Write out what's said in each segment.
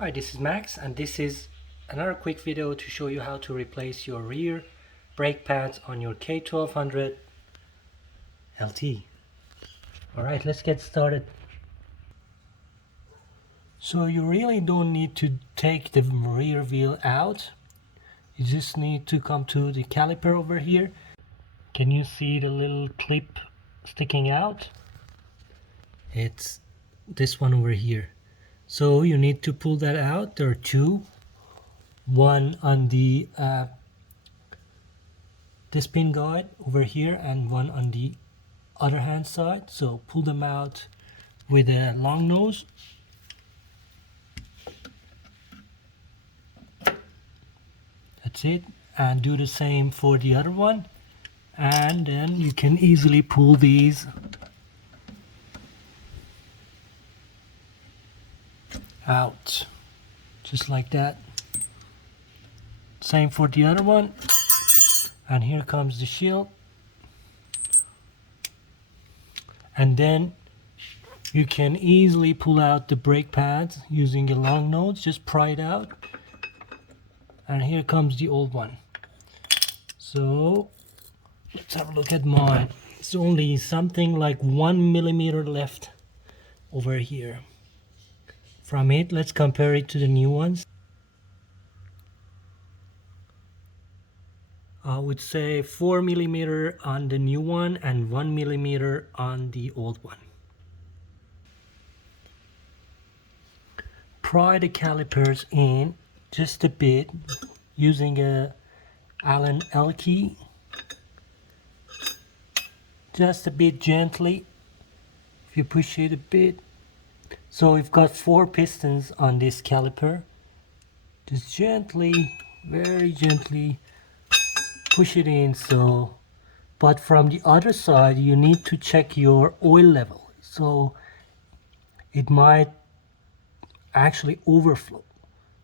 Hi, this is Max, and this is another quick video to show you how to replace your rear brake pads on your K1200 LT. Alright, let's get started. So you really don't need to take the rear wheel out. You just need to come to the caliper over here. Can you see the little clip sticking out? It's this one over here. So you need to pull that out. There are two. One on the this pin guide over here and one on the other hand side. So pull them out with a long nose. That's it. And do the same for the other one. And then you can easily pull these out. Just like that. Same for the other one. And here comes the shield. And then you can easily pull out the brake pads using a long nose. Just pry it out. And here comes the old one. So let's have a look at mine. It's only something like 1 millimeter left over here. From it, let's compare it to the new ones. I would say 4 millimeter on the new one and 1 millimeter on the old one. Pry the calipers in just a bit using a Allen L key. Just a bit gently. If you push it a bit. So we've got 4 pistons on this caliper. Just gently, very gently push it in. So, but from the other side you need to check your oil level. So it might actually overflow.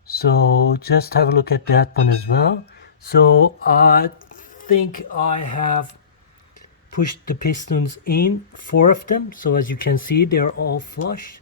So just have a look at that one as well. So I think I have pushed the pistons in, 4 of them. So as you can see, they're all flush.